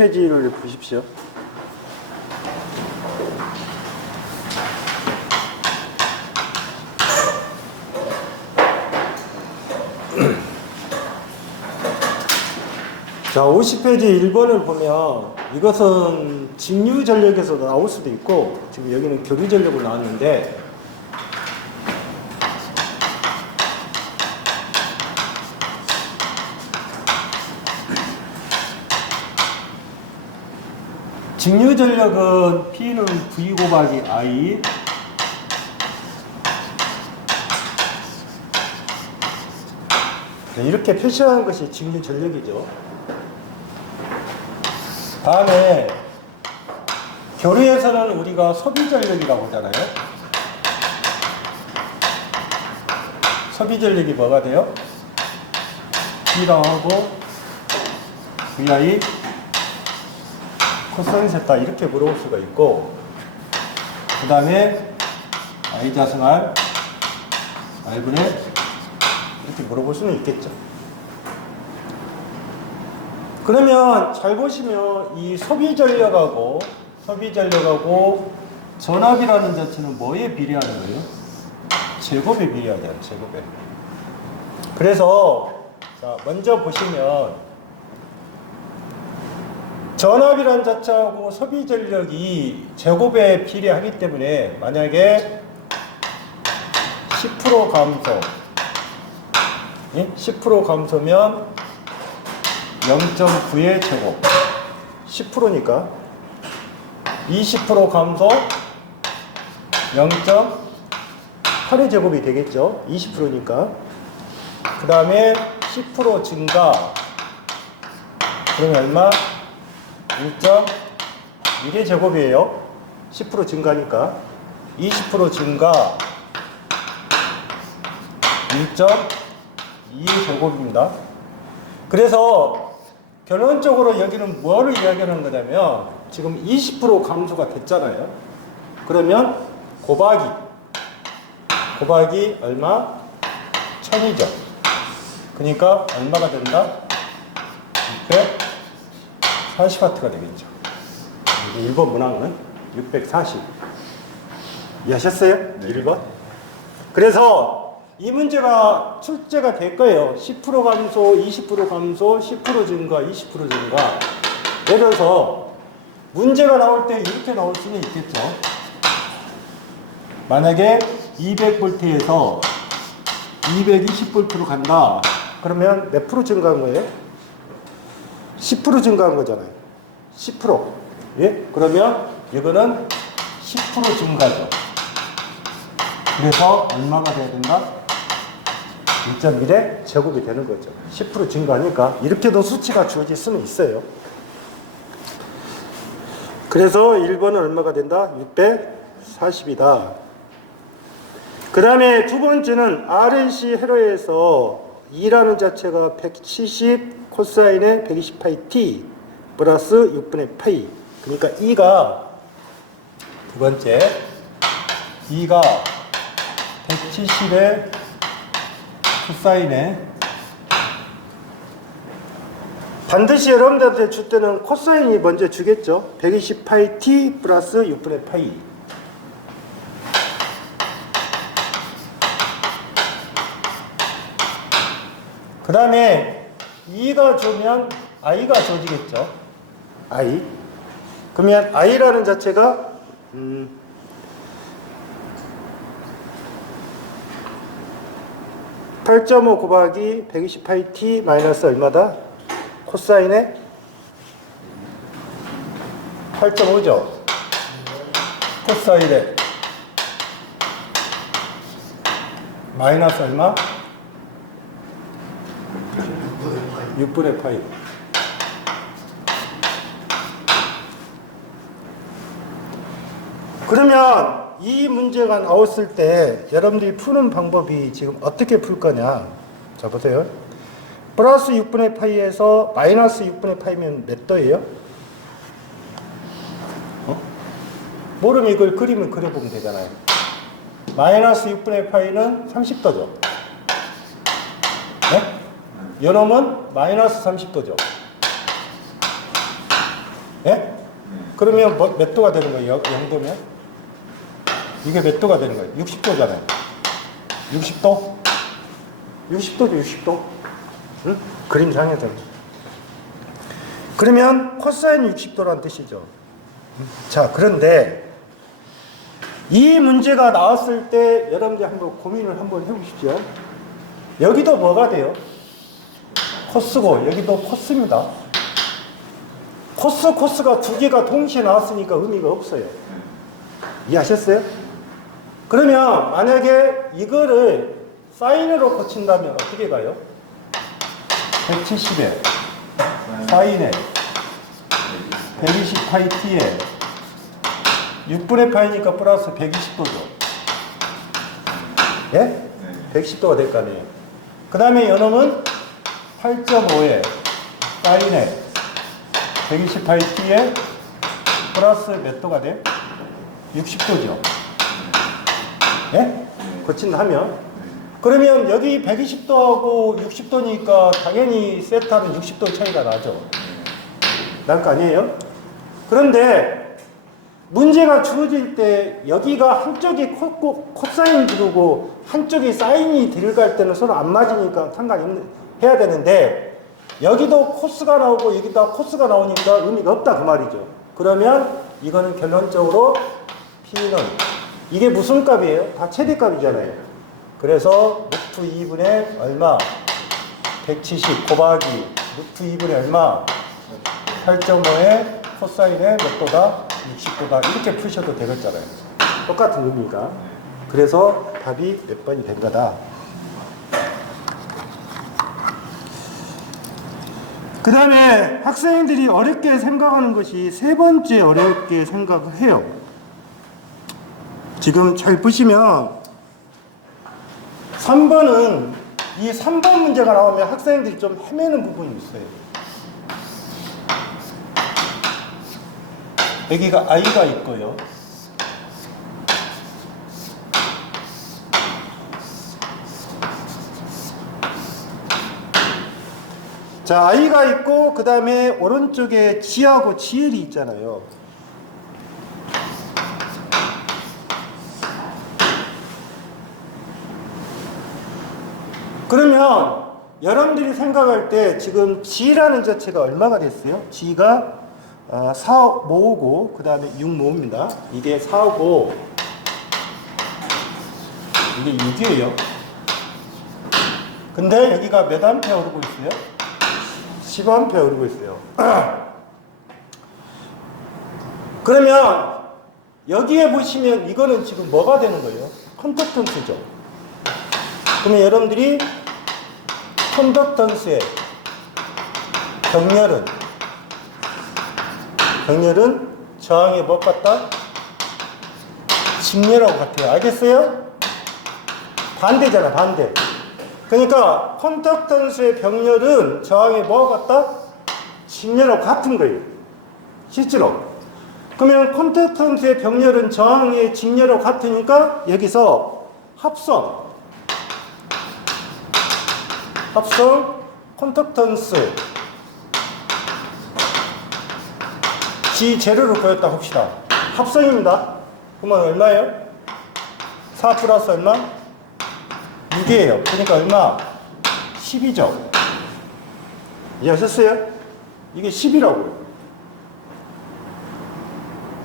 50페이지를 보십시오. 자, 50페이지 1번을 보면 이것은 직류 전력에서 나올 수도 있고 지금 여기는 교류 전력으로 나왔는데 직류 전력은 P는 V 곱하기 I 이렇게 표시하는 것이 직류 전력이죠. 다음에 교류에서는 우리가 소비 전력이라고 하잖아요. 소비 전력이 뭐가 돼요? P랑 하고 VI 코사인 세타 이렇게 물어볼 수가 있고, 그 다음에 I 자승 R R분의 이렇게 물어볼 수는 있겠죠. 그러면 잘 보시면 이 소비 전력하고 전압이라는 자체는 뭐에 비례하는 거예요? 제곱에 비례하잖아요. 제곱에. 그래서 자, 먼저 보시면 전압이라는 자체하고 소비 전력이 제곱에 비례하기 때문에 만약에 10% 감소, 10% 감소면 0.9의 제곱, 10%니까 20% 감소 0.8의 제곱이 되겠죠. 20%니까. 그 다음에 10% 증가, 그러면 얼마? 1.1의 제곱이에요. 10% 증가니까. 20% 증가 1.2의 제곱입니다. 그래서 결론적으로 여기는 뭐를 이야기하는 거냐면 지금 20% 감소가 됐잖아요. 그러면 곱하기 얼마? 1000이죠. 그러니까 얼마가 된다? 640W가 되겠죠. 이게 1번 문항은 640. 이해하셨어요? 네. 1번. 그래서 이 문제가 출제가 될 거예요. 10% 감소, 20% 감소, 10% 증가, 20% 증가. 예를 들어서 문제가 나올 때 이렇게 나올 수는 있겠죠. 만약에 200V에서 220V로 간다. 그러면 몇 프로 증가한 거예요? 10% 증가한 거잖아요. 10%. 예? 그러면 이거는 10% 증가죠. 그래서 얼마가 돼야 된다? 1.1의 제곱이 되는 거죠. 10% 증가하니까 이렇게도 수치가 주어질 수는 있어요. 그래서 1번은 얼마가 된다? 640이다. 그 다음에 두 번째는 RNC 회로에서 2라는 자체가 170 코사인의 120파이 t 플러스 6분의 파이. 그러니까 2가 두 번째 2가 170의 코사인에 반드시 여러분들한테 줄 때는 코사인이 먼저 주겠죠. 120파이 t 플러스 6분의 파이. 그 다음에 2가 주면 i가 줘지겠죠. i. 그러면 i라는 자체가 8.5 곱하기 120파이 t 마이너스 얼마다? 코사인의 8.5죠. 코사인의 마이너스 얼마? 6분의 파이. 그러면 이 문제가 나왔을 때 여러분들이 푸는 방법이 지금 어떻게 풀 거냐. 자, 보세요. 플러스 6분의 파이에서 마이너스 6분의 파이면 몇 도예요? 모르면 이걸 그림을 그려보면 되잖아요. 마이너스 6분의 파이는 30도죠. 네? 요놈은 마이너스 30도죠. 그러면 몇 도가 되는 거예요? 0도면? 이게 몇 도가 되는 거예요? 60도잖아요. 60도? 60도죠, 60도. 응? 그림상에서. 그러면 코사인 60도란 뜻이죠. 자, 그런데 이 문제가 나왔을 때 여러분들 한번 고민을 한번 해보십시오. 여기도 뭐가 돼요? 코스고 여기도 코스입니다. 코스가 두 개가 동시에 나왔으니까 의미가 없어요. 이해하셨어요? 그러면 만약에 이거를 사인으로 고친다면 어떻게 가요? 170에 사인에 120 파이 t에 6분의 파이니까 플러스 120도죠. 예? 110도가 될 거 아니에요. 그 다음에 요놈은 8.5에 사인에 120 파이 t에 플러스 몇 도가 돼? 60도죠. 예? 고친다면 그러면 여기 120도하고 60도니까 당연히 세타는 60도 차이가 나죠. 날 거 아니에요? 그런데 문제가 주어질 때 여기가 한쪽이 코사인 지르고 한쪽이 사인이 들어갈 때는 서로 안 맞으니까 상관이 해야 되는데 여기도 코스가 나오고 여기다 코스가 나오니까 의미가 없다 그 말이죠. 그러면 이거는 결론적으로 P는 이게 무슨 값이에요? 다 최대값이잖아요. 그래서 루트 2분의 얼마? 170 곱하기 루트 2분의 얼마? 8.5에 코사인의 몇 도다? 60도다. 이렇게 푸셔도 되겠잖아요. 똑같은 의미가. 그래서 답이 몇 번이 된 거다. 그 다음에 학생들이 어렵게 생각하는 것이 세 번째 어렵게 생각을 해요. 지금 잘 보시면 3번은 이 3번 문제가 나오면 학생들이 좀 헤매는 부분이 있어요. 여기가 i가 있고요. 자, i가 있고 그 다음에 오른쪽에 g하고 gl이 있잖아요. 그러면 여러분들이 생각할 때 지금 g라는 자체가 얼마가 됐어요? g가 4, 5고 그 다음에 6, 5입니다. 이게 4고 이게 6이에요. 근데 여기가 몇 암페어 오르고 있어요? 10암페어 오르고 있어요. 그러면 여기에 보시면 이거는 지금 뭐가 되는 거예요? 컨덕턴스죠. 그러면 여러분들이 컨덕턴스의 병렬은 저항의 뭐 같다? 직렬하고 같아요. 알겠어요? 반대잖아, 반대. 그러니까 컨덕턴스의 병렬은 저항의 뭐가 같다? 직렬하고 같은 거예요. 실제로. 그러면 컨덕턴스의 병렬은 저항의 직렬하고 같으니까 여기서 합성 컨덕턴스 G0를 보였다 봅시다. 합성입니다. 그러면 얼마예요? 4 플러스 얼마? 6이에요. 그러니까 얼마? 10이죠. 이해하셨어요? 이게 10이라고요.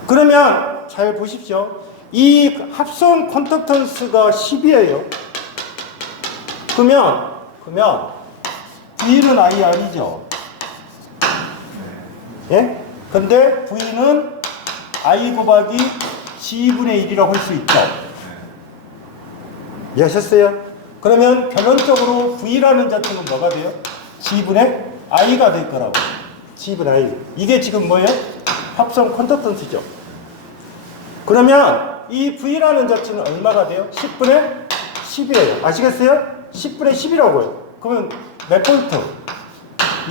그러면 잘 보십시오. 이 합성 컨덕턴스가 10이에요. 그러면 V는 I 아니죠? 예? 근데 V는 I 곱하기 G분의 1이라고 할 수 있죠? 이해하셨어요? 그러면 결론적으로 V라는 자체는 뭐가 돼요? G분의 I가 될 거라고. G분의 I. 이게 지금 뭐예요? 합성 컨덕턴스죠. 그러면 이 V라는 자체는 얼마가 돼요? 10분의 10이에요. 아시겠어요? 10분의 10이라고요. 그러면 몇 볼트?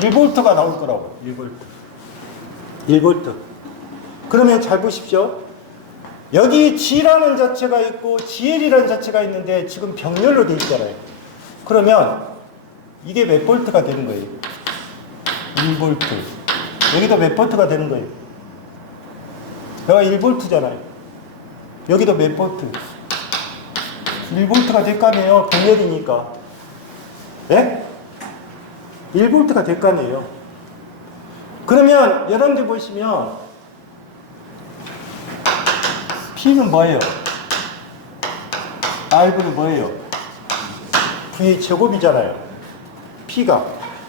1볼트가 나올 거라고. 1볼트. 그러면 잘 보십시오. 여기 G라는 자체가 있고 GL이라는 자체가 있는데 지금 병렬로 돼 있잖아요. 그러면 이게 몇 볼트가 되는 거예요? 1볼트. 여기도 몇 볼트가 되는 거예요? 여기가 1V잖아요. 여기도 몇 볼트? 1V가 될 거 아니에요. 병렬이니까. 예? 1V가 될 거 아니에요. 그러면 여러분들 보시면 P는 뭐예요? R분은 뭐예요? V의 제곱이잖아요. P가.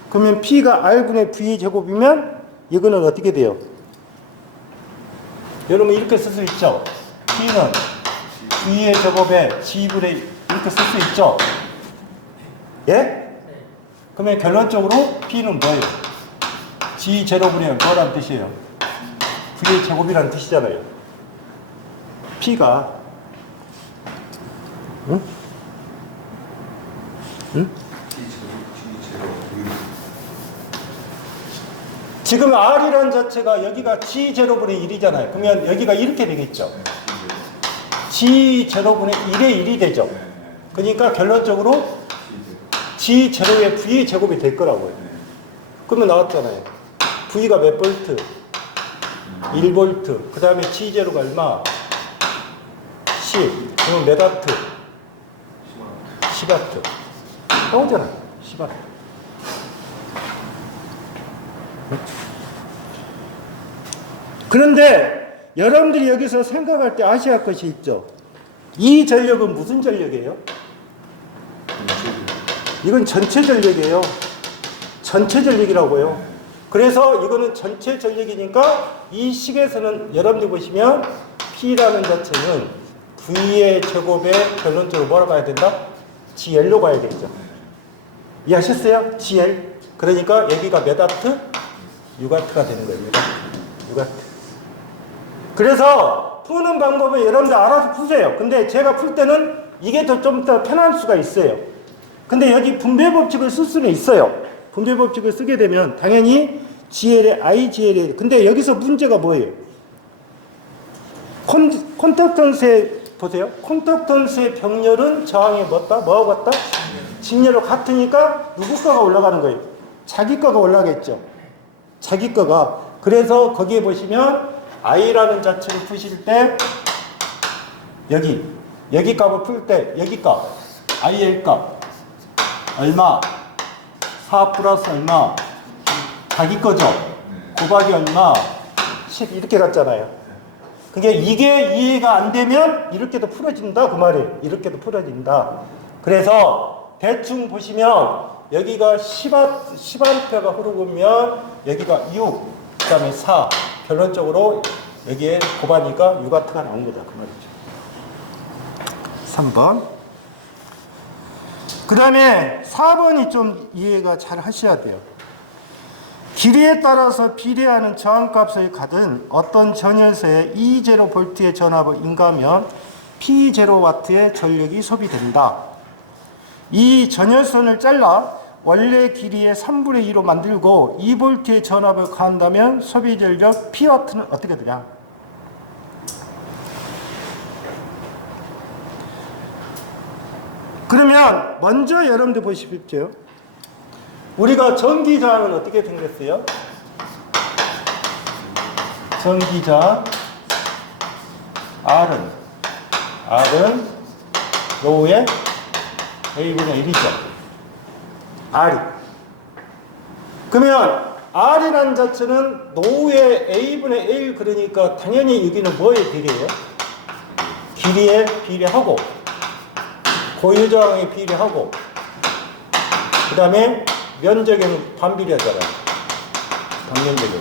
그러면 P가 R분의 V의 제곱이면 이거는 어떻게 돼요? 여러분 이렇게 쓸 수 있죠? P는 V의 제곱에 G분의 이렇게 쓸 수 있죠? 예? 그러면 결론적으로 P는 뭐예요? G 제로분의 뭐라는 뜻이에요? V의 제곱이라는 뜻이잖아요. P가 응? 응? 지금 R이라는 자체가 여기가 G 제로분의 1이잖아요. 그러면 여기가 이렇게 되겠죠. G 제로분의 1의 1이 되죠. 그러니까 결론적으로 G 제로의 V의 제곱이 될 거라고요. 그러면 나왔잖아요. V가 몇 볼트? 1볼트. 그 다음에 G 제로가 얼마? 10. 그러면 몇 와트? 10와트. 나오잖아. 10와트. 그런데 여러분들이 여기서 생각할 때 아셔야 할 것이 있죠. 이 전력은 무슨 전력이에요? 이건 전체 전력이에요. 전체 전력이라고요. 그래서 이거는 전체 전력이니까 이 식에서는 여러분들 보시면 P라는 자체는 V의 제곱에 결론적으로 뭐라고 봐야 된다? GL로 봐야겠죠. 이해하셨어요? GL. 그러니까 여기가 몇 와트? 6와트가 되는 거예요. 6와트. 그래서 푸는 방법은 여러분들 알아서 푸세요. 근데 제가 풀 때는 이게 좀 더 편할 수가 있어요. 근데 여기 분배 법칙을 쓸 수는 있어요. 분배 법칙을 쓰게 되면 당연히 GL에 IGL에 근데 여기서 문제가 뭐예요? 콘택턴스의 보세요. 콘택턴스의 병렬은 저항이 뭐하고 같다? 직렬로 같으니까 누구 거가 올라가는 거예요? 자기 거가 올라가겠죠. 자기 거가. 그래서 거기에 보시면 I라는 자체를 푸실 때 여기 값을 풀 때 여기 값 IL 값 얼마? 4 플러스 얼마? 자기 거죠. 곱하기 얼마? 10 이렇게 갔잖아요. 그게 이게 이해가 안 되면 이렇게도 풀어진다 그 말이에요. 이렇게도 풀어진다. 그래서 대충 보시면 여기가 10A가 흐르면 여기가 6, 그 다음에 4 결론적으로 여기에 곱하니까 6W가 나온 거다 그 말이죠. 3번. 그 다음에 4번이 좀 이해가 잘 하셔야 돼요. 길이에 따라서 비례하는 저항값을 가진 어떤 전열소에 E0V의 전압을 인가하면 P0W의 전력이 소비된다. 이 전열선을 잘라 원래 길이의 3분의 2로 만들고 2V의 전압을 가한다면 소비 전력 P와트는 어떻게 되냐? 그러면 먼저 여러분들 보십시오. 우리가 전기저항은 어떻게 생겼어요? 전기저항 R은 로우의 A분의 1이죠. R이. 그러면 R이라는 자체는 노후의 A분의 1 그러니까 당연히 여기는 뭐에 비례해요? 길이에 비례하고 고유저항에 비례하고 그 다음에 면적에는 반비례하잖아요. 반면적에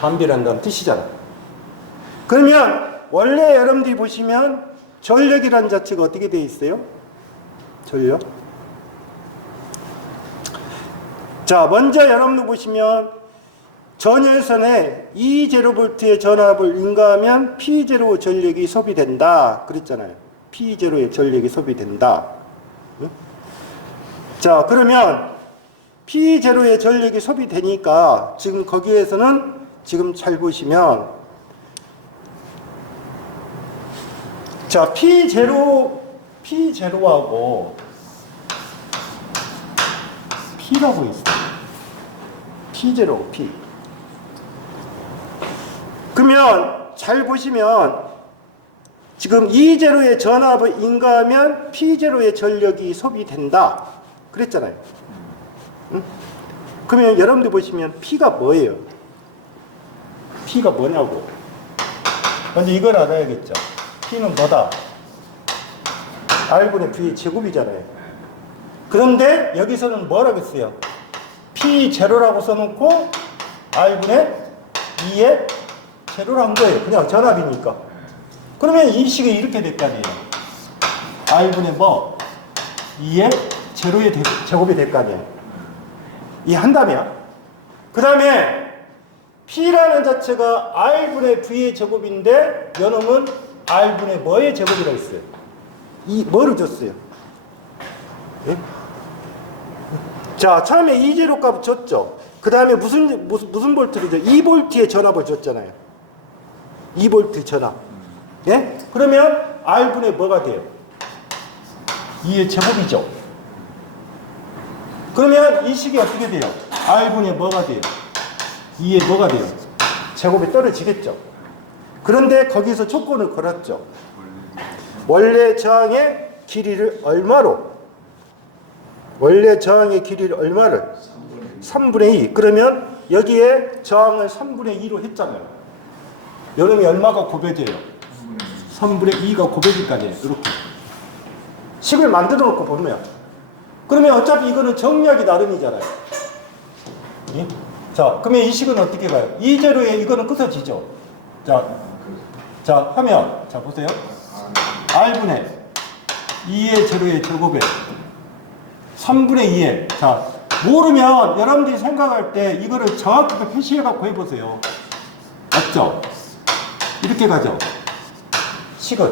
반비례한다는 뜻이잖아. 그러면 원래 여러분들이 보시면 전력이라는 자체가 어떻게 되어 있어요? 전력. 자, 먼저 여러분들 보시면 전열선에 E0V의 전압을 인가하면 P0 전력이 소비된다. 그랬잖아요. P0의 전력이 소비된다. 응? 자, 그러면 P0의 전력이 소비되니까 지금 거기에서는 지금 잘 보시면 자, P0하고 P라고 있어요. P0고 P. 그러면 잘 보시면 지금 E0의 전압을 인가하면 P0의 전력이 소비된다 그랬잖아요. 응? 그러면 여러분들 보시면 P가 뭐예요? P가 뭐냐고. 먼저 이걸 알아야겠죠. P는 뭐다? R분의 V의 제곱이잖아요. 그런데 여기서는 뭐라고 했어요? P0라고 써놓고 R분의 2의 제로를 한 거예요. 그냥 전압이니까. 그러면 이 식이 이렇게 될 거 아니에요. R분의 뭐? 2의 제로의 제곱이 될 거 아니에요. 이 한다면. 그 다음에 P라는 자체가 R분의 V의 제곱인데 요놈은 R분의 뭐의 제곱이라 했어요. 이 뭐를 줬어요? 예? 자, 처음에 E0 값을 줬죠. 그 다음에 무슨 볼트를 줘? 2볼트의 전압을 줬잖아요. 2볼트 전압. 예? 그러면 R분의 뭐가 돼요? 2의 제곱이죠. 그러면 이 식이 어떻게 돼요? R분의 뭐가 돼요? 2의 뭐가 돼요? 제곱이 떨어지겠죠. 그런데 거기서 조건을 걸었죠. 원래 저항의 길이를 얼마로? 원래 저항의 길이를 얼마를? 3분의 2. 그러면 여기에 저항을 3분의 2로 했잖아요. 여름이 얼마가 고배제예요? 3분의 2가 고배질 거 아니에요. 이렇게. 식을 만들어 놓고 보면. 그러면 어차피 이거는 정리하기 나름이잖아요. 예? 자, 그러면 이 식은 어떻게 가요? E0에 이거는 끊어지죠. 자, 하면, 자, 보세요. R분의 2의 제로의 제곱에 3분의 2에, 자, 모르면 여러분들이 생각할 때 이거를 정확하게 표시해갖고 해보세요. 맞죠? 이렇게 가죠. 식은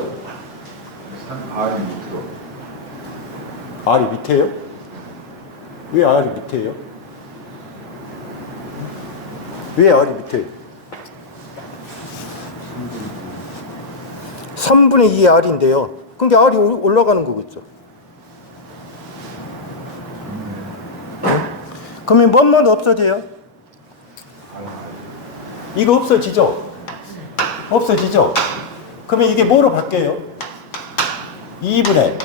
R이 밑으로. R이 밑에요? 왜 R이 밑에요? 왜 R이 밑에요? 3분의 2의 R인데요. 그러니까 R이 올라가는 거겠죠. 그러면 뭔만 없어져요? 이거 없어지죠? 없어지죠? 그러면 이게 뭐로 바뀌어요? 2분의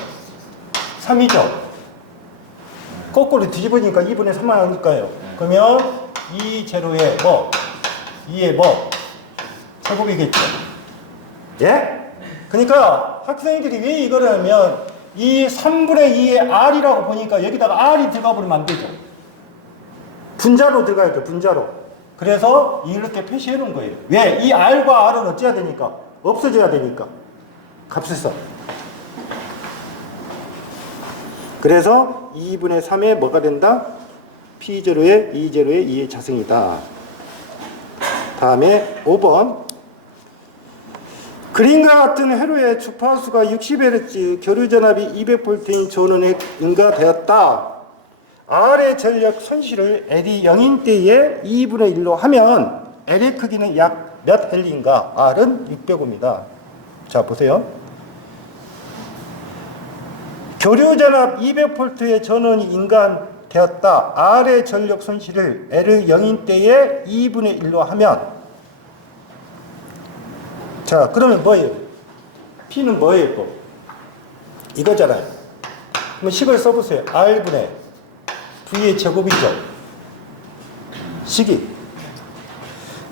3이죠? 거꾸로 뒤집으니까 2분의 3만 하니까요. 그러면 2 제로에 뭐? 2에 뭐? 제곱이겠죠? 예? 그러니까 학생들이 왜 이거를 하면 이 3분의 2의 R이라고 보니까 여기다가 R이 들어가 버리면 안 되죠. 분자로 들어가야죠. 분자로. 그래서 이렇게 표시해 놓은 거예요. 왜? 이 R과 R은 어찌해야 되니까? 없어져야 되니까. 값에서. 그래서 2분의 3에 뭐가 된다? P0에 E0에 2의 자승이다. 다음에 5번. 그림과 같은 회로의 주파수가 60Hz, 교류전압이 200V인 전원에 인가되었다. R의 전력 손실을 L이 0인 때에 2분의 1로 하면 L의 크기는 약 몇 헬리인가? R은 600Ω입니다. 자, 보세요. 교류전압 200V의 전원이 인가되었다. R의 전력 손실을 L을 0인 때에 2분의 1로 하면 자, 그러면 뭐예요? P는 뭐예요, 또? 이거잖아요. 그럼 식을 써보세요. R분의 V의 제곱이죠. 식이.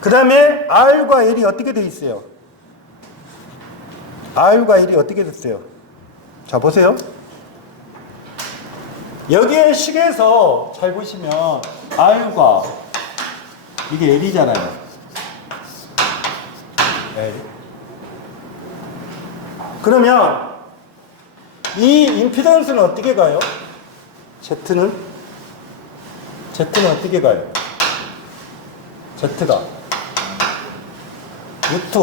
그 다음에 R과 L이 어떻게 되어 있어요? R과 L이 어떻게 됐어요? 자, 보세요. 여기에 식에서 잘 보시면 R과 이게 L이잖아요. L. 그러면 이 임피던스는 어떻게 가요? Z는 어떻게 가요? Z가 루트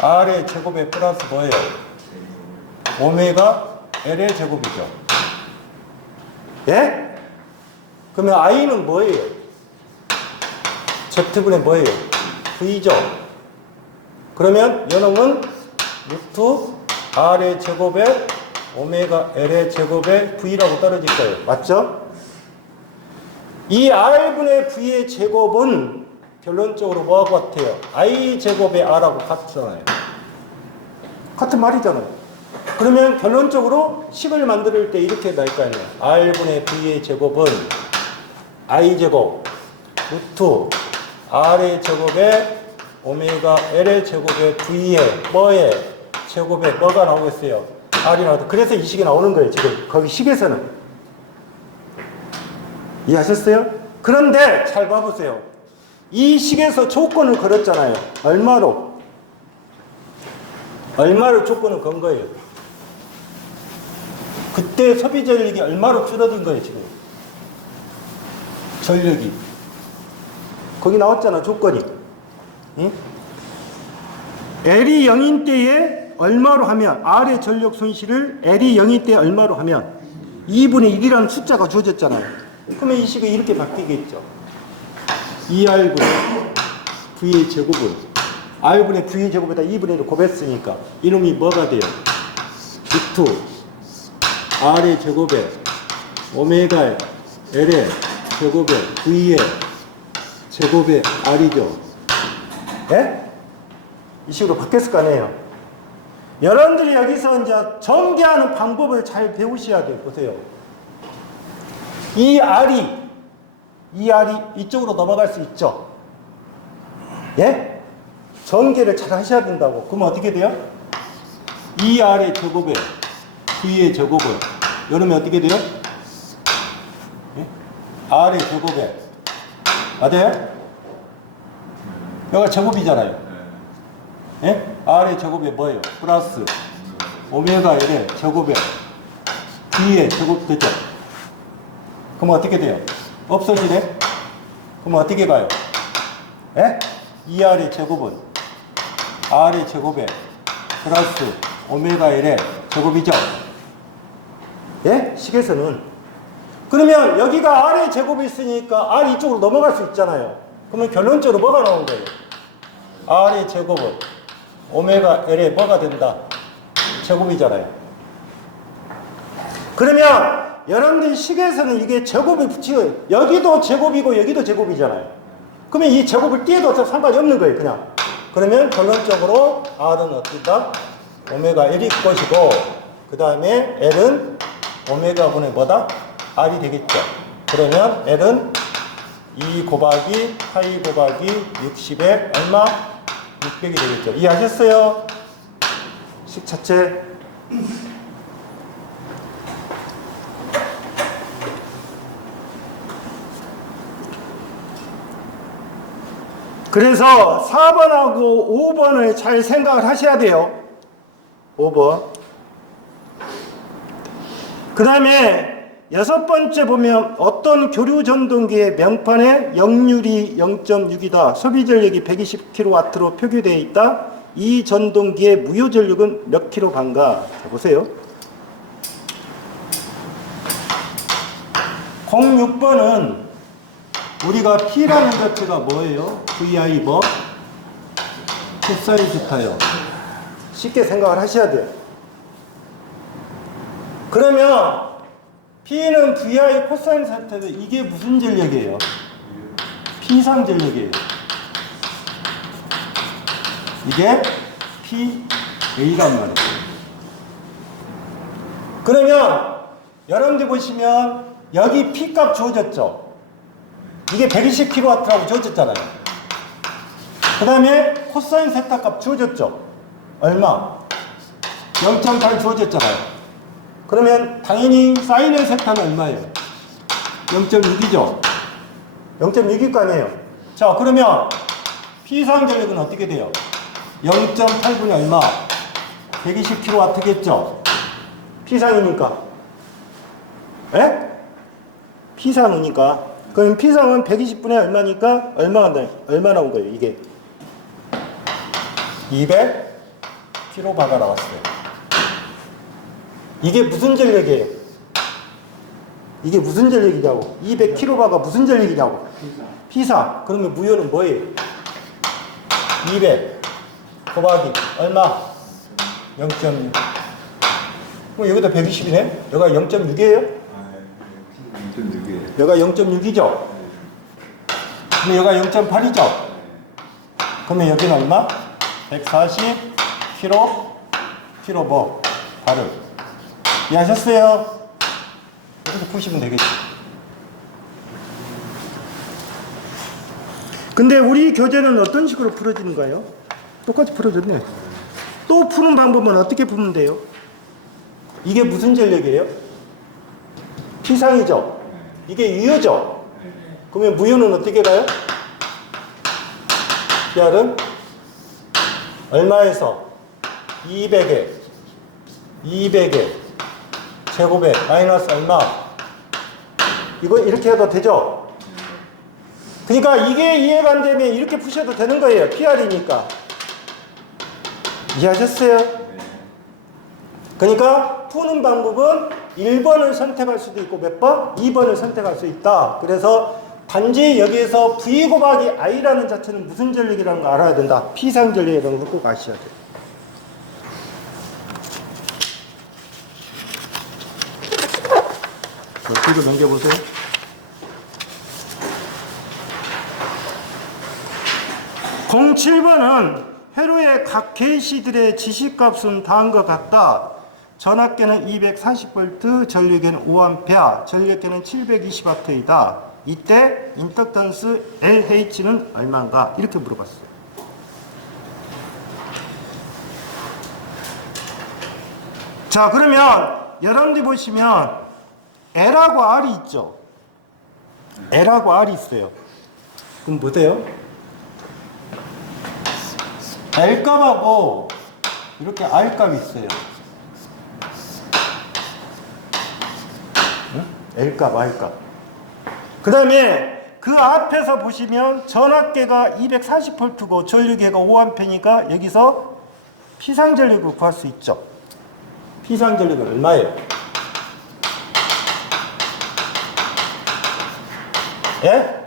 R의 제곱에 플러스 뭐예요? 오메가 L의 제곱이죠. 예? 그러면 I는 뭐예요? Z분의 뭐예요? V죠. 그러면 요놈은 루트 R의 제곱에 오메가 L의 제곱에 V라고 떨어질 거예요. 맞죠? 이 R분의 V의 제곱은 결론적으로 뭐하고 같아요? I 제곱의 R하고 같잖아요. 같은 말이잖아요. 그러면 결론적으로 식을 만들 때 이렇게 날 거 아니에요. R분의 V의 제곱은 I 제곱 루트 R의 제곱에 오메가 L의 제곱에 V의 뭐의 제곱에 뭐가 나오겠어요? R이 나오죠. 그래서 이 식이 나오는 거예요. 지금 거기 식에서는. 이해하셨어요? 그런데 잘 봐보세요. 이 식에서 조건을 걸었잖아요. 얼마로? 얼마로 조건을 건 거예요? 그때 소비 전력이 얼마로 줄어든 거예요, 지금? 전력이. 거기 나왔잖아, 조건이. 응? L이 0인 때에 얼마로 하면, R의 전력 손실을 L이 0인 때 얼마로 하면 2분의 1이라는 숫자가 주어졌잖아요. 그러면 이 식이 이렇게 바뀌겠죠. 2R분의 V의 제곱은 R분의 V의 제곱에다 2분의 1을 곱했으니까 이놈이 뭐가 돼요? 루트 R의 제곱에 오메가 L의 제곱에 V의 제곱에 R이죠. 예? 이 식으로 바뀌었을 거 아니에요. 여러분들이 여기서 이제 전개하는 방법을 잘 배우셔야 돼요. 보세요. 이 R이 이쪽으로 넘어갈 수 있죠. 예? 전개를 잘 하셔야 된다고. 그러면 어떻게 돼요? 이 R의 제곱에 V의 제곱을 이러면 어떻게 돼요? 예? R의 제곱에 맞아요? 여기가 제곱이잖아요. 예? R의 제곱에 뭐예요? 플러스 오메가 L의 제곱에 V의 제곱 되죠? 그럼 어떻게 돼요? 없어지네? 그럼 어떻게 가요? 예? 2R의 제곱은 R의 제곱에 플러스 오메가 L의 제곱이죠? 예? 식에서는. 그러면 여기가 R의 제곱이 있으니까 R 이쪽으로 넘어갈 수 있잖아요. 그러면 결론적으로 뭐가 나온 거예요? R의 제곱은 오메가 L의 뭐가 된다? 제곱이잖아요. 그러면 여러분들 식에서는 이게 제곱이 붙이고 여기도 제곱이고 여기도 제곱이잖아요. 그러면 이 제곱을 띄어도 상관이 없는 거예요, 그냥. 그러면 결론적으로 R은 어떻다? 오메가 L이 것이고 그 다음에 L은 오메가분의 뭐다? R이 되겠죠. 그러면 L은 2 곱하기 파이 곱하기 60에 얼마? 600이 되겠죠. 이해하셨어요? 식 자체. 그래서 4번하고 5번을 잘 생각을 하셔야 돼요. 5번. 그 다음에 6번째 보면 어떤 교류 전동기의 명판에 역률이 0.6이다. 소비 전력이 120kW로 표기되어 있다. 이 전동기의 무효 전력은 몇 킬로반가? 자, 보세요. 06번은 우리가 P라는 자체가 뭐예요? VI 뭐? 코사인 세타요. 쉽게 생각을 하셔야 돼요. 그러면 P는 VI 코사인 세타인데 이게 무슨 전력이에요? P상 전력이에요. 이게 PA란 말이에요. 그러면 여러분들 보시면 여기 P 값 주어졌죠? 이게 120kW라고 주어졌잖아요. 그 다음에 코사인 세타 값 주어졌죠? 얼마? 0.8 주어졌잖아요. 그러면 당연히 사인의 세타는 얼마예요? 0.6이죠? 0.6일 거 아니에요? 자, 그러면 P상 전력은 어떻게 돼요? 0.8분의 얼마? 120kW겠죠? P상이니까. 에? P상이니까. 그럼 P상은 120분의 얼마니까 얼마 나온 거예요? 이게 200kW가 나왔어요. 이게 무슨 전력이에요? 이게 무슨 전력이냐고? 200kW가 무슨 전력이냐고? P상. 그러면 무효는 뭐예요? 200 곱하기 얼마? 0.6. 그럼 여기다 120이네? 여기가 0.6이에요? 아, 0.6이에요. 여기가 0.6이죠? 그럼 여기가 0.8이죠? 그러면 여기는 얼마? 140 kg 뭐? 발을. 이해하셨어요? 이렇게 푸시면 되겠죠. 근데 우리 교재는 어떤 식으로 풀어지는가요? 똑같이 풀어졌네. 또 푸는 방법은 어떻게 푸면 돼요? 이게 무슨 전력이에요? 피상이죠? 이게 유효죠? 그러면 무효는 어떻게 가요? PR은 얼마에서 200에 제곱에 마이너스 얼마? 이거 이렇게 해도 되죠? 그러니까 이게 이해가 안 되면 이렇게 푸셔도 되는 거예요. PR이니까. 이해하셨어요? 그러니까 푸는 방법은 1번을 선택할 수도 있고 몇 번? 2번을 선택할 수 있다. 그래서 단지 여기에서 V 곱하기 I라는 자체는 무슨 전력이라는 거 알아야 된다. P상 전력이라는 걸 꼭 아셔야 돼요. 뒤로 넘겨보세요. (07번은) 회로의 각 게시들의 지시값은 다음과 같다. 전압계는 240V, 전류계는 5A, 전력계는 720W이다. 이때 인덕턴스 LH는 얼마인가? 이렇게 물어봤어요. 자, 그러면 여러분들이 보시면 L하고 R이 있죠? L하고 R이 있어요. 그럼 뭐세요? L값하고 이렇게 R값이 있어요. 응? L값, R값. 그 다음에 그 앞에서 보시면 전압계가 240V고 전류계가 5A니까 여기서 피상전력을 구할 수 있죠. 피상전력은 얼마예요? 예?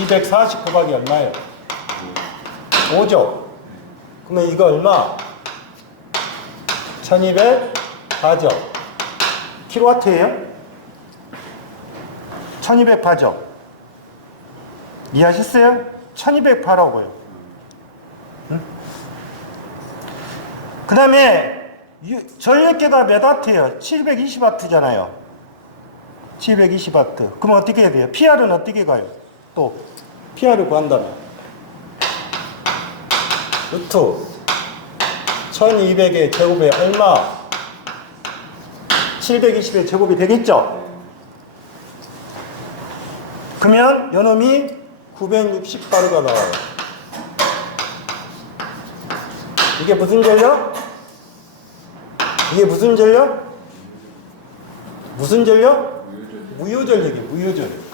240 곱하기 얼마예요? 5죠? 그러면 이거 얼마? 1200 8죠? 킬로와트예요? 1200 8죠? 이해하셨어요? 1200 8라고요. 응? 그 다음에 전력계가 몇 와트예요? 720W잖아요. 720W. 그럼 어떻게 해야 돼요? PR은 어떻게 가요? 또 PR을 구한다면 루트 1200의 제곱에 얼마? 720의 제곱이 되겠죠? 그러면 요놈이 960바르가 나와요. 이게 무슨 전력? 이게 무슨 전력? 무슨 전력? 무효전력이에요. 무효전력.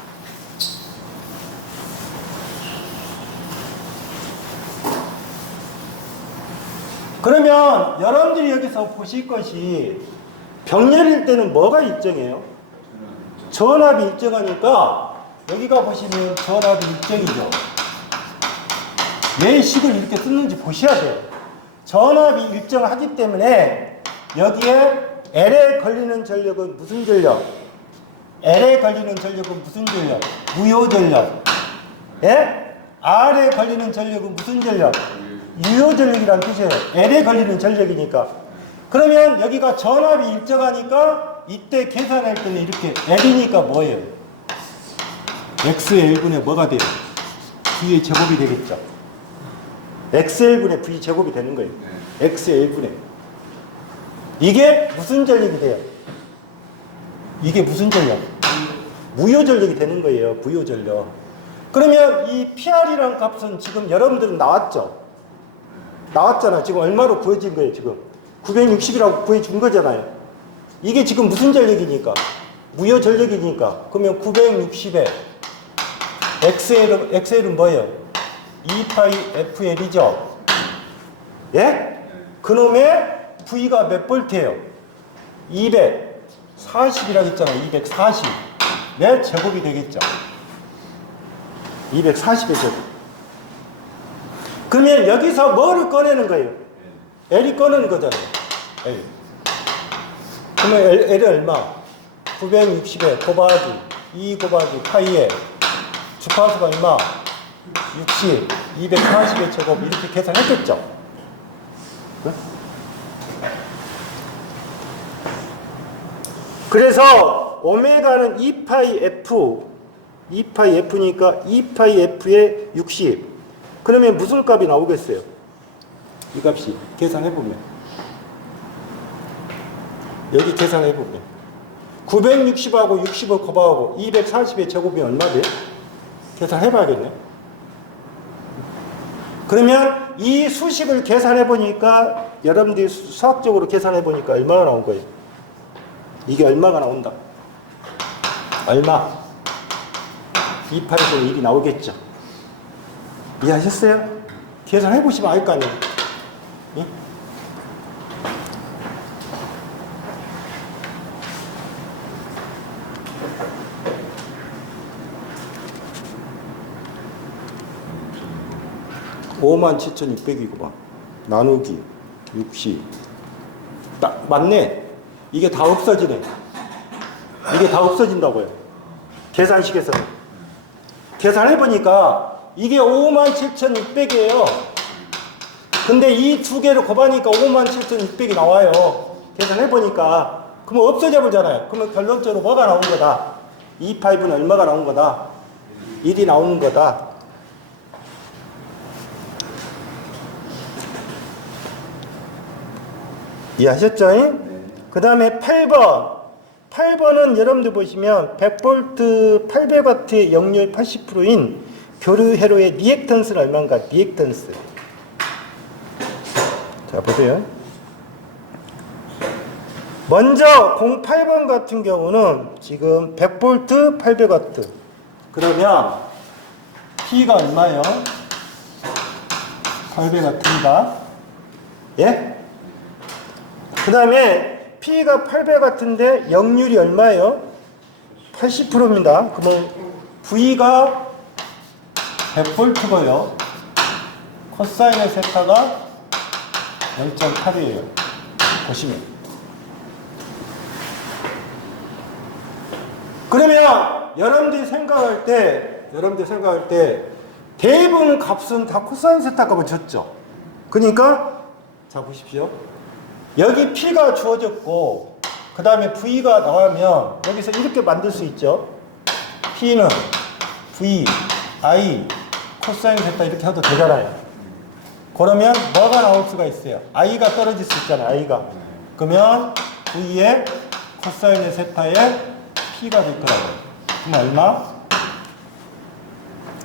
그러면 여러분들이 여기서 보실 것이 병렬일 때는 뭐가 일정해요? 전압이 일정하니까 여기가 보시면 전압이 일정이죠. 왜 식을 이렇게 쓰는지 보셔야 돼요. 전압이 일정하기 때문에 여기에 L에 걸리는 전력은 무슨 전력? L에 걸리는 전력은 무슨 전력? 무효 전력. 예? R에 걸리는 전력은 무슨 전력? 유효 전력이란 뜻이에요. L에 걸리는 전력이니까. 그러면 여기가 전압이 일정하니까 이때 계산할 때는 이렇게 L이니까 뭐예요? X의 L분의 뭐가 돼요? V의 제곱이 되겠죠. XL분의 V 제곱이 되는 거예요. X의 L분의. 이게 무슨 전력이 돼요? 이게 무슨 전력? 무효 전력이 되는 거예요. 무효 전력. 그러면 이 PR이란 값은 지금 여러분들은 나왔죠? 나왔잖아. 지금 얼마로 구해진 거예요, 지금? 960이라고 구해준 거잖아요. 이게 지금 무슨 전력이니까? 무효 전력이니까. 그러면 960에 XL은 뭐예요? 2파이 FL이죠? 예? 그놈의 V가 몇 볼트예요? 240이라고 했잖아. 240. 네? 제곱이 되겠죠. 240의 제곱. 그러면 여기서 뭐를 꺼내는 거예요? L이 꺼내는 거잖아요. L. 그러면 L이 얼마? 960에 곱하기 2 곱하기 파이에 주파수가 얼마? 60, 240의 제곱 이렇게 계산했겠죠? 네? 그래서 오메가는 2파이 F니까 2파이 F의 60. 그러면 무슨 값이 나오겠어요? 이 값이 계산해보면 여기 계산해보면 960하고 60을 곱하고 240의 제곱이 얼마 돼요? 계산해봐야겠네. 그러면 이 수식을 계산해보니까 여러분들이 수학적으로 계산해보니까 얼마가 나온 거예요? 이게 얼마가 나온다? 얼마? 2파이분의 1이 나오겠죠? 이해하셨어요? 계산해보시면 알 거 아니에요? 예? (57,600이고) 나누기 60 딱 맞네. 이게 다 없어지네. 이게 다 없어진다고요. 계산식에서는. 계산해보니까 이게 57,600이에요. 근데 이 두 개를 곱하니까 57,600이 나와요. 계산해보니까. 그러면 없어져 버리잖아요. 그러면 결론적으로 뭐가 나온 거다? 2파이브는 얼마가 나온 거다? 1이 나오는 거다. 이해하셨죠? 네. 그 다음에 8번. 8번은 여러분들 보시면 100V 800W의 역률 80%인 교류 회로의 리액턴스는 얼마인가? 리액턴스. 자, 보세요. 먼저 08번 같은 경우는 지금 100V 800W. 그러면 P가 얼마예요? 800W입니다. 예? 그 다음에 P가 800W인데 역률이 얼마예요? 80%입니다. 그러면 V가 100V고요. 코사인의 세타가 0.8이에요. 보시면. 그러면 여러분들이 생각할 때 대부분 값은 다 코사인 세타 값을 줬죠. 그러니까 자 보십시오. 여기 P가 주어졌고 그 다음에 V가 나오면 여기서 이렇게 만들 수 있죠. P는 V, I, 코사인 세타 이렇게 해도 되잖아요. 그러면 뭐가 나올 수가 있어요? I가 떨어질 수 있잖아요. I가. 그러면 V의 코사인의 세타에 P가 될 거라고요. 그럼 얼마?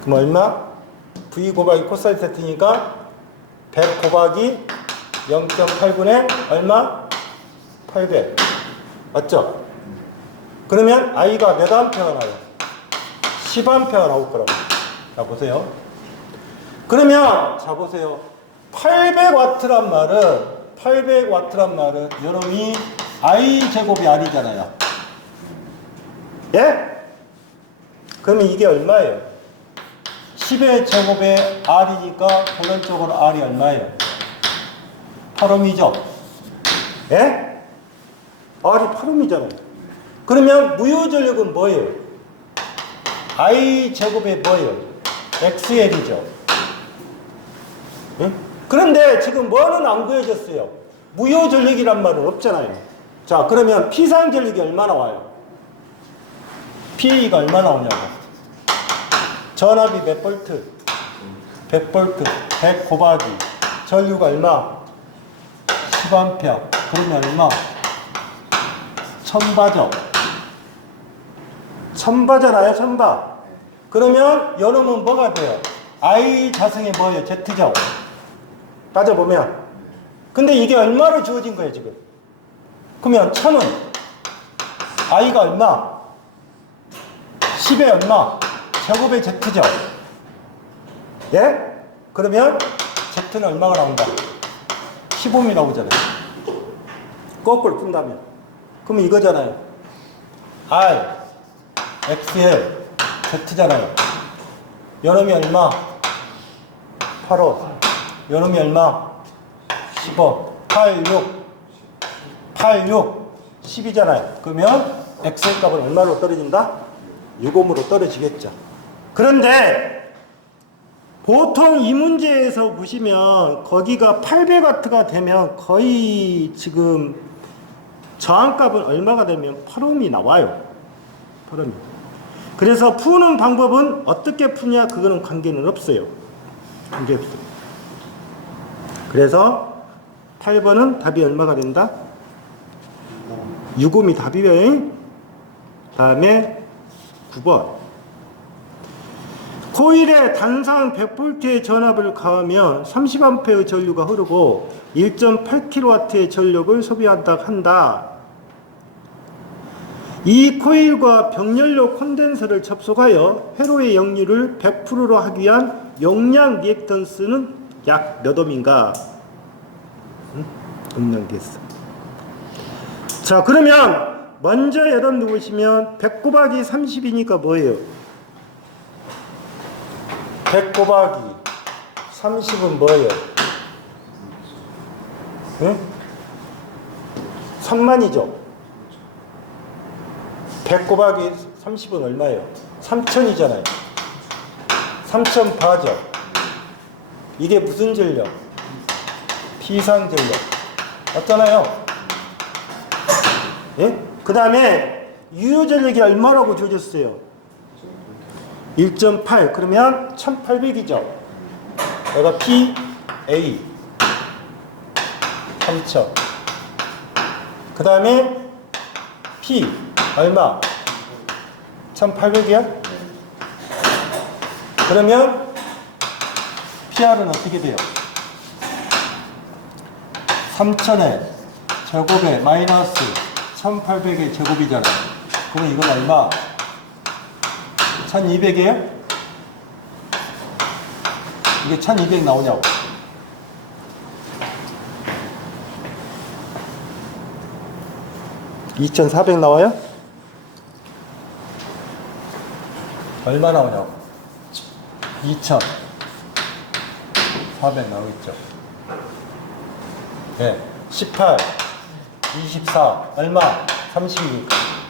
그럼 얼마? V 곱하기 코사인 세타니까 100 곱하기 0.8분의 얼마? 800. 맞죠? 그러면 I가 몇 암페어가 나와요? 10암페어가 나올 거라고. 자, 보세요. 그러면, 자, 보세요. 800W란 말은, 여러분이 I 제곱이 R이잖아요. 예? 그러면 이게 얼마예요? 10의 제곱에 R이니까, 본론적으로 R이 얼마예요? 8옴이죠? 예? R이 8옴이잖아요. 그러면 무효전력은 뭐예요? I 제곱에 뭐예요? XL이죠. 예? 그런데 지금 뭐는 안 구해졌어요? 무효전력이란 말은 없잖아요. 자, 그러면 P상전력이 얼마나 와요? PA가 얼마나 오냐고. 전압이 몇 볼트? 100볼트. 100 곱하기. 전류가 얼마? 10A. 그러면 얼마? 1000바죠. 1000바잖아요, 1000바. 그러면 요놈은 뭐가 돼요? I 자승이 뭐예요? Z죠. 따져보면. 근데 이게 얼마로 주어진 거예요, 지금? 그러면 1000은 I가 얼마? 10에 얼마? 제곱의 Z죠. 예? 그러면 Z는 얼마가 나온다? 15이 나오잖아요. 거꾸로 푼다면. 그러면 이거잖아요. R, XL, Z잖아요. 요놈이 얼마? 8호. 요놈이 얼마? 15. 8, 6, 10이잖아요. 그러면 XL 값은 얼마로 떨어진다? 6옴으로 떨어지겠죠. 그런데 보통 이 문제에서 보시면 거기가 800W가 되면 거의 지금 저항값은 얼마가 되면 8ohm이 나와요. 8ohm이. 그래서 푸는 방법은 어떻게 푸냐 그거는 관계는 없어요. 관계 없어요. 그래서 8번은 답이 얼마가 된다? 6ohm이 답이에요. 다음에 9번. 코일에 단상 100V의 전압을 가하면 30A의 전류가 흐르고 1.8kW의 전력을 소비한다 한다. 이 코일과 병연료 콘덴서를 접속하여 회로의 역률을 100%로 하기 위한 용량 리액턴스는 약 몇 ohm인가? 용량 리액턴스. 자, 그러면 먼저 여러분들 보시면 100 곱하기 30이니까 뭐예요? 100 곱하기 30은 뭐예요? 응? 3만이죠? 100 곱하기 30은 얼마예요? 3000이잖아요. 3000 바죠? 이게 무슨 전력? 비상 전력. 맞잖아요? 예? 그 다음에 유효 전력이 얼마라고 줘줬어요? 1.8 그러면 1800이죠. 여기가 PA 3000. 그 다음에 P 얼마? 1800이야? 그러면 PR은 어떻게 돼요? 3000의 제곱에 마이너스 1800의 제곱이잖아. 그럼 이건 얼마? 1200이에요? 이게 1200 나오냐고. (2400) 나와요? 얼마 나오냐고. 2400 나오겠죠. 네. 18 24 얼마? 30이니까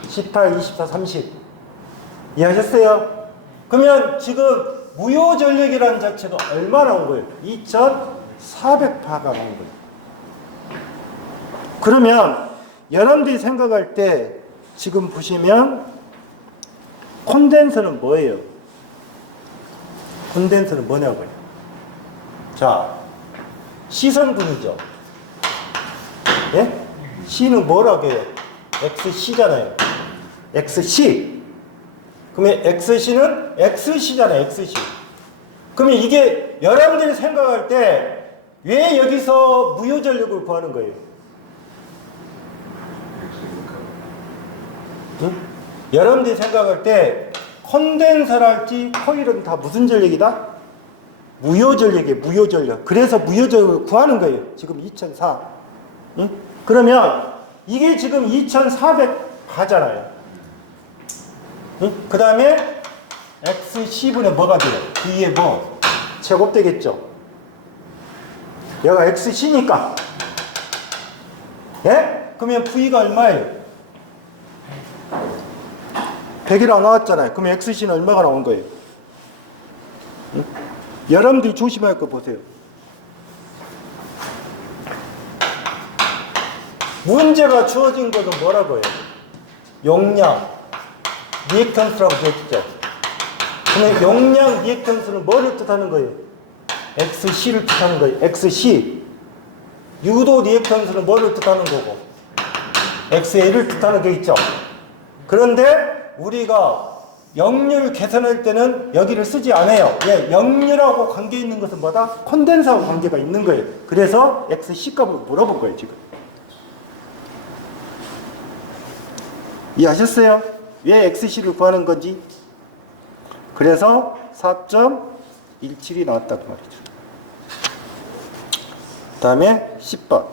18 24 30 이해하셨어요? 그러면 지금 무효 전력이라는 자체도 얼마 나온 거예요? 2400파가 나온 거예요. 그러면 여러분들이 생각할 때 지금 보시면 콘덴서는 뭐예요? 콘덴서는 뭐냐고요? 자, 시선분이죠. 예? C는 뭐라고 해요? XC잖아요. XC. 그러면 XC는 XC잖아요. XC. 그러면 이게 여러분들이 생각할 때 왜 여기서 무효 전력을 구하는 거예요? 응? 여러분들이 생각할 때 콘덴서랄지 코일은 다 무슨 전력이다? 무효 전력이에요. 무효 전력. 그래서 무효 전력을 구하는 거예요. 지금 2004. 응? 그러면 이게 지금 2400 가잖아요. 응? 그 다음에 XC분의 뭐가 돼요? V에 뭐? 제곱 되겠죠? 얘가 XC니까. 예? 그러면 V가 얼마예요? 100이라고 나왔잖아요. 그럼 XC는 얼마가 나온 거예요? 응? 여러분들이 조심할 거 보세요. 문제가 주어진 것은 뭐라고 해요? 용량, 리액턴스라고 되어있죠. 그러면 용량, 리액턴스는 뭐를 뜻하는 거예요? XC를 뜻하는 거예요. XC. 유도 리액턴스는 뭐를 뜻하는 거고? XA를 뜻하는 게 있죠. 그런데 우리가 역률 계산할 때는 여기를 쓰지 않아요. 예, 역률하고 관계 있는 것은 뭐다? 콘덴서하고 관계가 있는 거예요. 그래서 XC 값을 물어본 거예요, 지금. 이해하셨어요? 왜 XC를 구하는 건지? 그래서 4.17이 나왔다고 말이죠. 그 다음에 10번.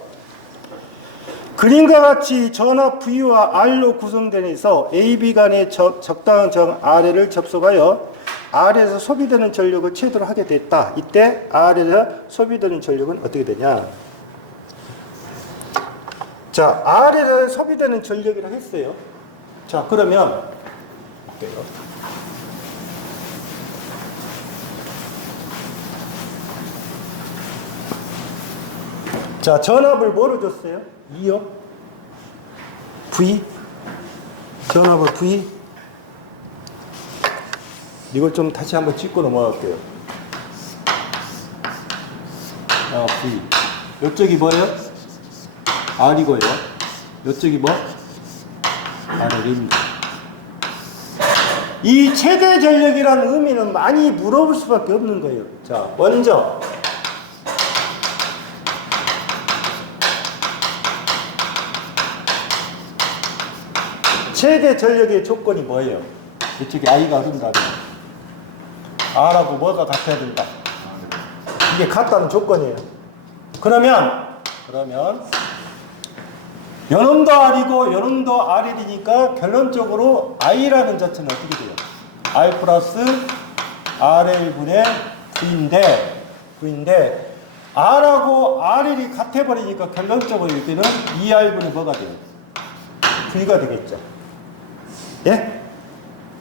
그림과 같이 전압 V와 R로 구성된 에서 AB 간의 적당한 정 R을 접속하여 R에서 소비되는 전력을 최대로 하게 됐다. 이때 R에서 소비되는 전력은 어떻게 되냐? 자, R에서 소비되는 전력이라고 했어요. 자, 그러면 볼게요. 자, 전압을 뭐로 줬어요? 2요? V? 전압을 V? 이걸 좀 다시 한번 짚고 넘어갈게요. V. 이쪽이 뭐예요? R이고요. 이쪽이 뭐? RL입니다. 이 최대 전력이라는 의미는 많이 물어볼 수밖에 없는 거예요. 자, 먼저 최대 전력의 조건이 뭐예요? 이쪽에 I가 흐른다면 R하고 뭐가 같아야 된다. 이게 같다는 조건이에요. 그러면 요놈도 R이고 요놈도 RL이니까 결론적으로 I라는 자체는 어떻게 돼요? R 플러스 RL분의 V인데 R하고 RL이 같아버리니까 결론적으로 여기는 2R분의 뭐가 돼요? V가 되겠죠. 예?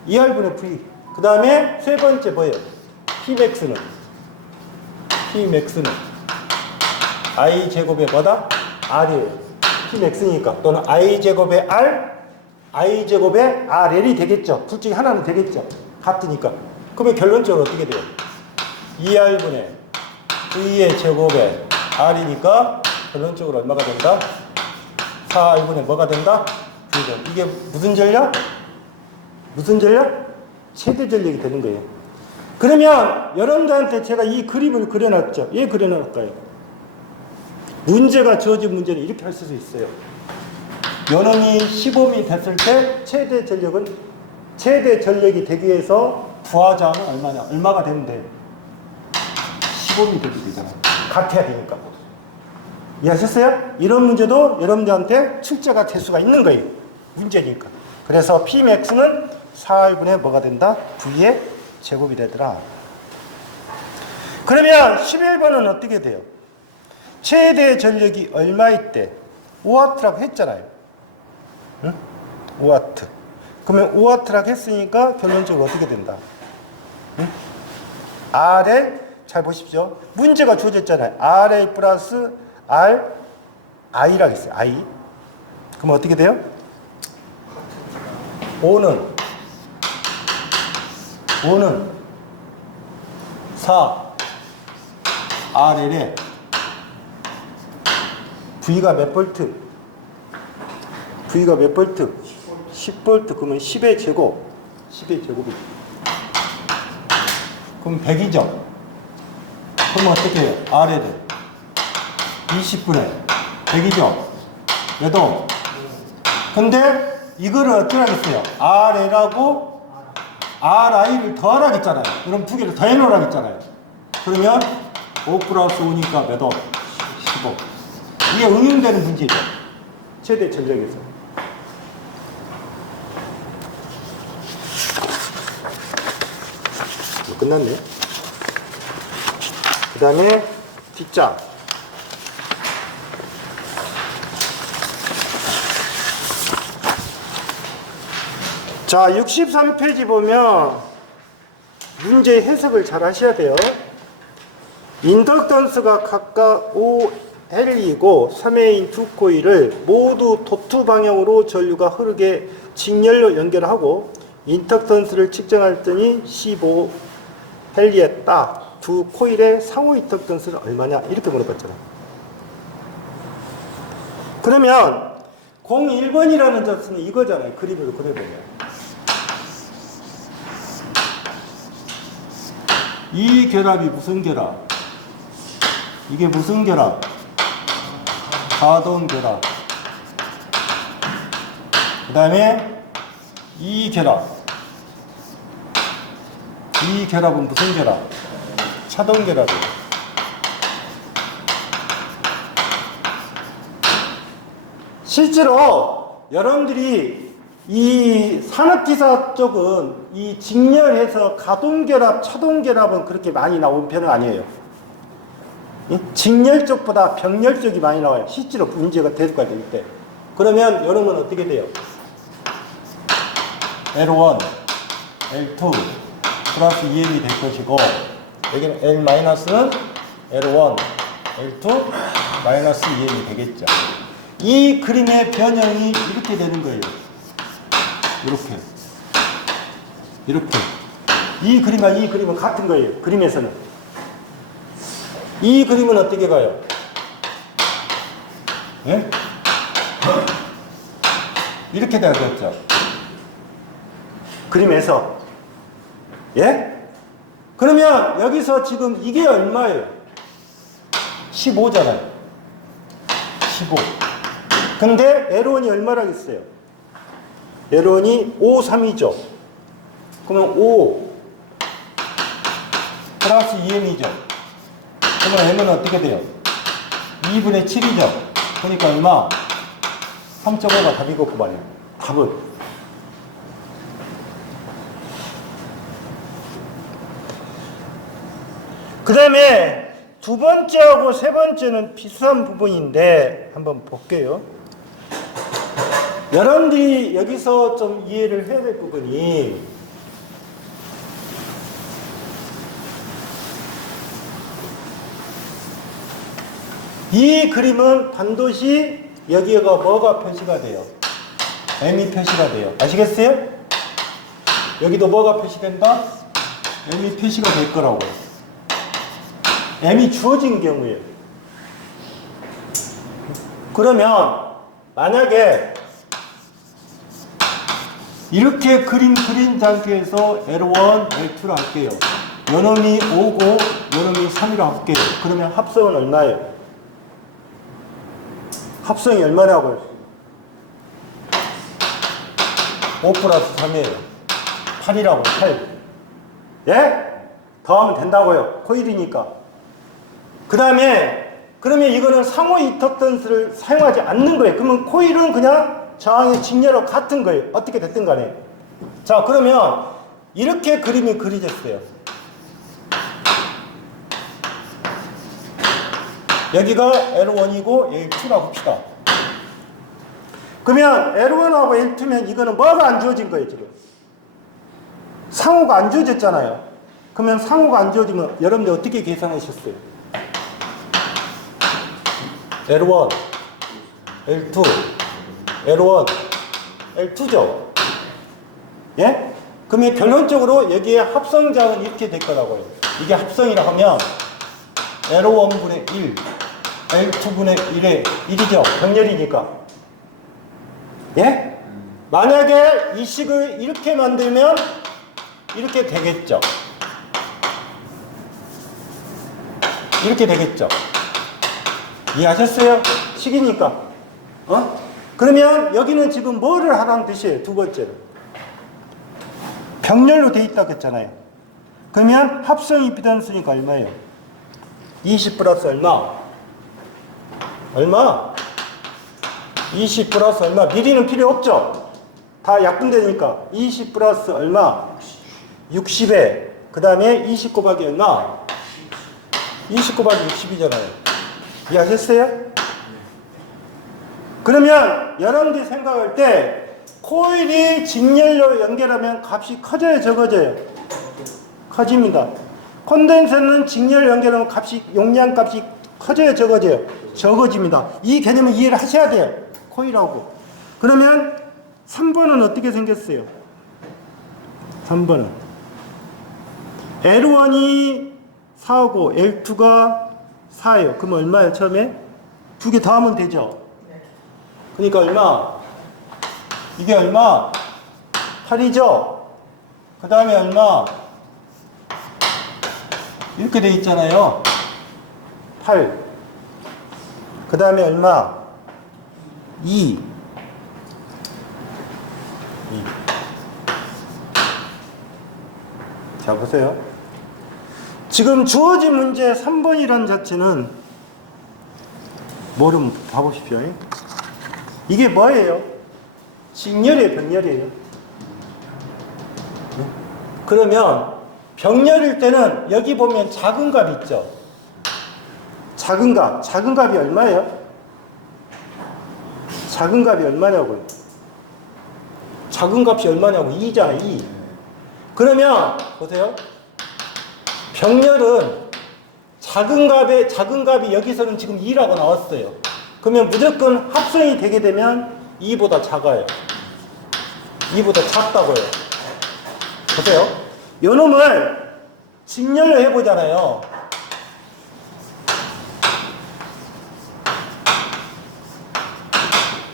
2R분의 V. 그 다음에 세 번째 뭐예요? Pmax는 I제곱의 뭐다? R이에요. Pmax니까. 또는 I제곱의 R, I제곱의 RL이 되겠죠. 둘 중에 하나는 되겠죠. 같으니까. 그러면 결론적으로 어떻게 돼요? 2R분의 V의 제곱의 R이니까 결론적으로 얼마가 된다? 4R분의 뭐가 된다? V죠. 이게 무슨 전력? 최대 전력이 되는 거예요. 그러면 여러분들한테 제가 이 그림을 그려놨죠. 왜 그려놨을까요? 문제가 주어진 문제는 이렇게 할 수도 있어요. 요놈이 15미 됐을 때 최대 전력이 되기 위해서 부하자는 얼마냐? 얼마가 되면 돼요? 15미 되게 되잖아요. 같아야 되니까. 이해하셨어요? 이런 문제도 여러분들한테 출제가 될 수가 있는 거예요. 문제니까. 그래서 Pmax는 4R분의 뭐가 된다? V의 제곱이 되더라. 그러면 11번은 어떻게 돼요? 최대 전력이 얼마일 때? 5W라고 했잖아요. 응? 5W. 그러면 5W라고 했으니까 결론적으로 어떻게 된다? 응? RL, 잘 보십시오. 문제가 주어졌잖아요. RL 플러스 R, I라고 했어요. I. 그럼 어떻게 돼요? 5는 4 RL에 V가 몇 볼트? 10볼트. 그러면 10의 제곱이죠. 그럼 100이죠. 그럼 어떻게 해요? RL은 20분의 100이죠. 몇 옴? 근데 이거를 어떻게 하겠어요? RL하고 RI를 더하라겠잖아요. 그럼 두 개를 더해놓으라겠잖아요. 그러면 5 플러스 5니까 몇 옴? 15. 이게 응용되는 문제죠. 최대 전력에서. 끝났네. 그 다음에 뒷장. 자, 63페이지 보면 문제 해석을 잘 하셔야 돼요. 인덕턴스가 각각 5L이고 3A인 두 코일을 모두 도투 방향으로 전류가 흐르게 직렬로 연결하고 인덕턴스를 측정했더니 15L이었다. 두 코일의 상호 인덕턴스는 얼마냐? 이렇게 물어봤잖아요. 그러면 01번이라는 자수는 이거잖아요. 그림으로 그려보면. 이 결합이 무슨 결합? 이게 무슨 결합? 가동 결합. 그 다음에 이 결합. 이 결합은 무슨 결합? 차동 결합이에요. 실제로 여러분들이 이 산업기사 쪽은 이 직렬해서 가동결합, 차동결합은 그렇게 많이 나온 편은 아니에요. 직렬 쪽보다 병렬 쪽이 많이 나와요. 실제로 문제가 대두가 될 때. 그러면 여러분 어떻게 돼요? L1, L2 플러스 2L이 될 것이고 여기는 L-는 L1, L2 마이너스 2m이 되겠죠. 이 그림의 변형이 이렇게 되는 거예요. 이렇게. 이렇게. 이 그림과 이 그림은 같은 거예요. 그림에서는. 이 그림은 어떻게 가요? 예? 이렇게 되겠죠. 그림에서. 예? 그러면 여기서 지금 이게 얼마예요? 15잖아요. 15. 근데 L1이 얼마라고 했어요? L1이 5, 3이죠. 그러면 5 플러스 2m이죠. 그러면 M은 어떻게 돼요? 2분의 7이죠. 그러니까 얼마? 3.5가 답이고 그만이에요. 답은. 그 다음에 두 번째하고 세 번째는 비슷한 부분인데 한번 볼게요. 여러분들이 여기서 좀 이해를 해야 될 부분이 이 그림은 반드시 여기가 뭐가 표시가 돼요? M이 표시가 돼요. 아시겠어요? 여기도 뭐가 표시된다? M이 표시가 될 거라고. M이 주어진 경우에. 그러면 만약에 이렇게 그린 상태에서 L1, L2를 할게요. 요놈이 5고 요놈이 3이라 할게요. 그러면 합성은 얼마예요? 합성이 얼마냐고요? 5 플러스 3이에요. 8이라고, 8. 예? 더하면 된다고요. 코일이니까. 그 다음에, 그러면 이거는 상호 이터턴스를 사용하지 않는 거예요. 그러면 코일은 그냥 저항의 직렬하고 같은 거예요. 어떻게 됐든 간에. 자, 그러면 이렇게 그림이 그려졌어요. 여기가 L1이고 L2라고 합시다. 그러면 L1하고 L2면 이거는 뭐가 안 주어진 거예요, 지금? 상호가 안 주어졌잖아요. 그러면 상호가 안 주어지면 여러분들 어떻게 계산하셨어요? L1, L2, L1, L2죠? 예? 그러면 결론적으로 여기에 합성자는 이렇게 될 거라고요. 이게 합성이라 하면 L1분의 1, L2분의 1의 1이죠. 병렬이니까. 예? 만약에 이 식을 이렇게 만들면 이렇게 되겠죠. 이렇게 되겠죠. 이해하셨어요? 식이니까. 그러면 여기는 지금 뭐를 하라는 뜻이에요? 두 번째로. 병렬로 돼 있다고 했잖아요. 그러면 합성 임피던스니까 얼마예요? 20 플러스 얼마? 얼마? 20 플러스 얼마? 미리는 필요 없죠? 다 약분되니까 20 플러스 얼마? 60에 그 다음에 20 곱하기 얼마? 20 곱하기 60이잖아요. 이해하셨어요? 그러면 여러분들이 생각할 때 코일이 직렬로 연결하면 값이 커져요, 적어져요? 커집니다. 콘덴서는 직렬 연결하면 값이, 용량 값이 커져요, 적어져요? 적어집니다. 이 개념을 이해를 하셔야 돼요. 코일하고. 그러면 3번은 어떻게 생겼어요? 3번은 L1이 4고 L2가 4예요. 그럼 얼마예요, 처음에? 두 개 더하면 되죠? 그러니까 얼마? 이게 얼마? 8이죠? 그 다음에 얼마? 이렇게 돼 있잖아요. 8. 그 다음에 얼마? 2. 자, 보세요. 지금 주어진 문제 3번이라는 자체는 뭐를 봐보십시오. 이게 뭐예요? 직렬이에요, 병렬이에요? 그러면 병렬일 때는 여기 보면 작은 값 있죠? 작은 값이 얼마예요? 작은 값이 얼마냐고요? 작은 값이 얼마냐고? 2잖아, 2. 그러면 보세요. 병렬은 작은 값이 여기서는 지금 2라고 나왔어요. 그러면 무조건 합성이 되게 되면 2보다 작아요. 2보다 작다고요. 보세요. 요 놈을 직렬로 해보잖아요.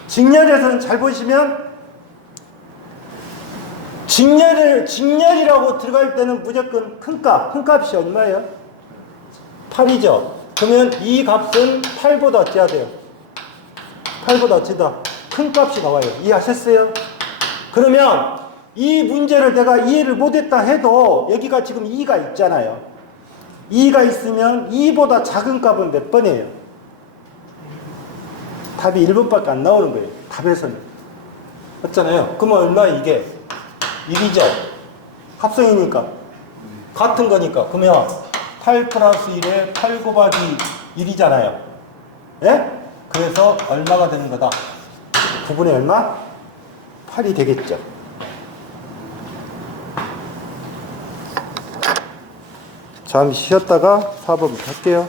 직렬에서는 잘 보시면 직렬이라고 들어갈 때는 무조건 큰 값이 얼마예요? 8이죠. 그러면 이 값은 8보다 어찌해야 돼요? 8보다 어찌다 큰 값이 나와요. 이해하셨어요? 그러면 이 문제를 내가 이해를 못했다 해도 여기가 지금 2가 있잖아요. 2가 있으면 2보다 작은 값은 몇 번이에요? 답이 1번밖에 안 나오는 거예요. 답에서는. 맞잖아요. 그러면 얼마 이게? 1이죠. 합성이니까. 같은 거니까. 그러면 8 플러스 1에 8 곱하기 1이잖아요. 예? 그래서 얼마가 되는 거다? 9분의 얼마? 8이 되겠죠. 잠시 쉬었다가 4번부터 할게요.